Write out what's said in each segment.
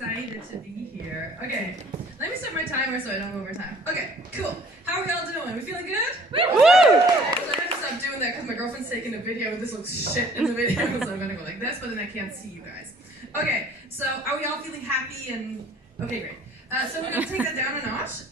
Excited to be here. Okay, let me set my timer so I don't go over time. Okay, cool. How are we all doing? We feeling good? Woo! Okay, so I have to stop doing that because my girlfriend's taking a video. This looks shit in the video, so I'm gonna go like this, but then I can't see you guys. Okay, so are we all feeling happy and... Okay, great. So we're gonna take that down a notch.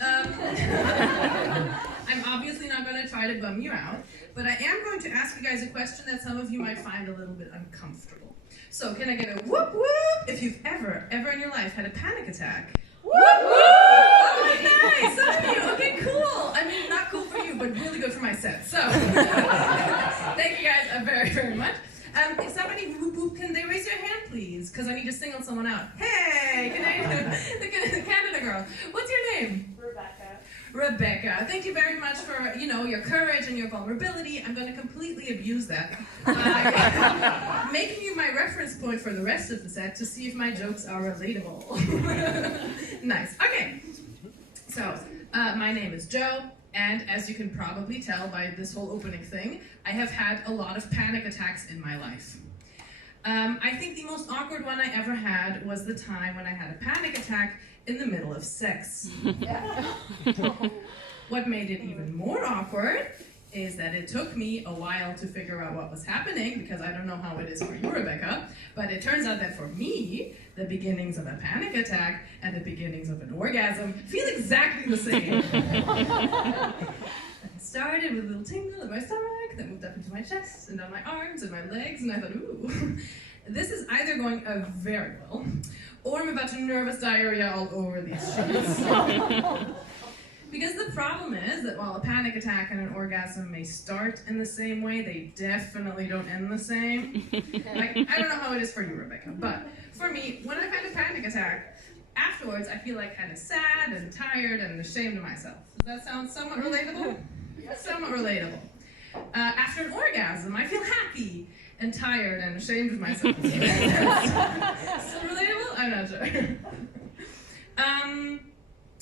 I'm obviously not gonna try to bum you out, but I am going to ask you guys a question that some of you might find a little bit uncomfortable. So can I get a whoop whoop if you've ever in your life had a panic attack? Whoop whoop! Oh, nice! Some of you. Okay, cool. I mean, not cool for you, but really good for my set. So, thank you guys very, very much. If somebody whoop whoop, can they raise your hand, please? Because I need to single someone out. Hey, can I, the Canada girl. What's your name? Rebecca, thank you very much for, your courage and your vulnerability. I'm going to completely abuse that by making you my reference point for the rest of the set to see if my jokes are relatable. Nice. Okay. So, my name is Joe, and as you can probably tell by this whole opening thing, I have had a lot of panic attacks in my life. I think the most awkward one I ever had was the time when I had a panic attack in the middle of sex. What made it even more awkward is that it took me a while to figure out what was happening, because I don't know how it is for you, Rebecca, but it turns out that for me, the beginnings of a panic attack and the beginnings of an orgasm feel exactly the same. I started with a little tingle in my stomach, then moved up into my chest and down my arms and my legs, and I thought, ooh, this is either going very well, or I'm about to nervous diarrhea all over these sheets. Because the problem is that while a panic attack and an orgasm may start in the same way, they definitely don't end the same. Like, I don't know how it is for you, Rebecca, but for me, when I've had a panic attack, afterwards I feel like kind of sad and tired and ashamed of myself. Does that sound somewhat relatable? Somewhat relatable. After an orgasm, I feel happy and tired and ashamed of myself. Still relatable? I'm not sure.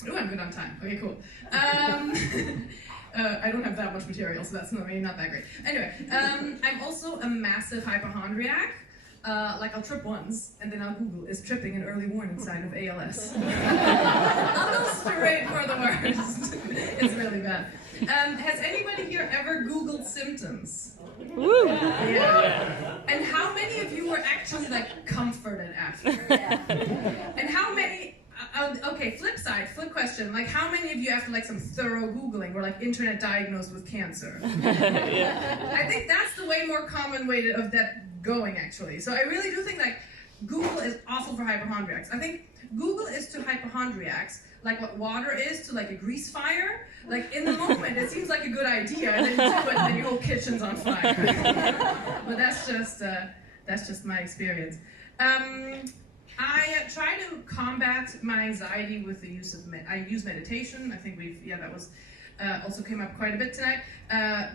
Ooh, I'm good on time. Okay, cool. I don't have that much material, so that's maybe not that great. Anyway, I'm also a massive hypochondriac. Like I'll trip once, and then I'll Google, is tripping an early warning sign of ALS? I'll go straight for the worst. It's really bad. Has anybody here ever Googled symptoms? Woo. Yeah. And how many of you were actually comforted after? And how many, okay, flip question, how many of you after some thorough Googling were internet diagnosed with cancer? I think that's the way more common way of that going, actually. So I really do think Google is awful for hypochondriacs. I think Google is to hypochondriacs like what water is to a grease fire. In the moment it seems like a good idea, and then you do it and then your whole kitchen's on fire. But that's just my experience. I try to combat my anxiety with the use of I use meditation. I think that was also came up quite a bit tonight.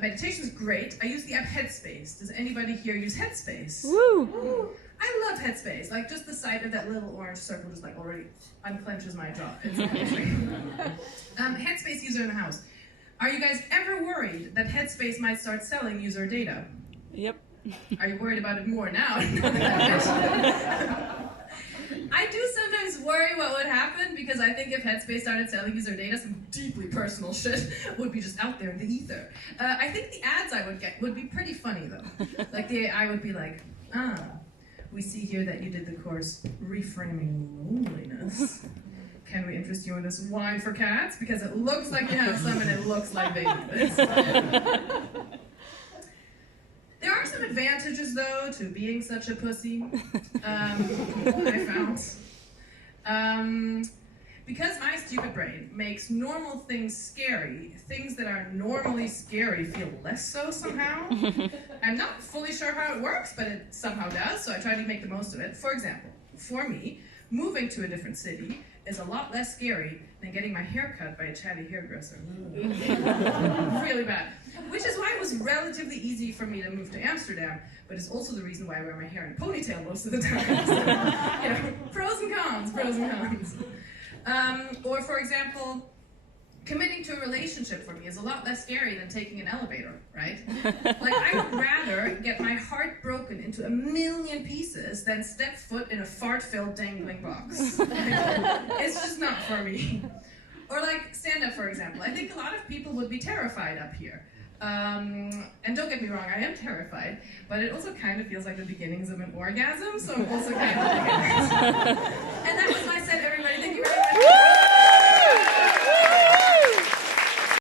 Meditation is great. I use the app Headspace. Does anybody here use Headspace? Woo! I love Headspace. Just the sight of that little orange circle just already unclenches my jaw. It's amazing. Headspace user in the house. Are you guys ever worried that Headspace might start selling user data? Yep. Are you worried about it more now? I do sometimes worry what would happen, because I think if Headspace started selling user data, some deeply personal shit would be just out there in the ether. I think the ads I would get would be pretty funny, though. The AI would be we see here that you did the course Reframing Loneliness. Can we interest you in this wine for cats? Because it looks like you have some and it looks like baby bits. There are some advantages, though, to being such a pussy, I found. Because my stupid brain makes normal things scary, things that are normally scary feel less so somehow. I'm not fully sure how it works, but it somehow does, so I try to make the most of it. For example, for me, moving to a different city is a lot less scary than getting my hair cut by a chatty hairdresser. Really bad. Which is why it was relatively easy for me to move to Amsterdam, but it's also the reason why I wear my hair in a ponytail most of the time. So, pros and cons. Or for example, Committing to a relationship for me is a lot less scary than taking an elevator, right? Like, I would rather get my heart broken into a million pieces than step foot in a fart-filled dangling box. It's just not for me. Or like stand-up, for example. I think a lot of people would be terrified up here. And don't get me wrong, I am terrified, but it also kind of feels like the beginnings of an orgasm, so I'm also kind of like it.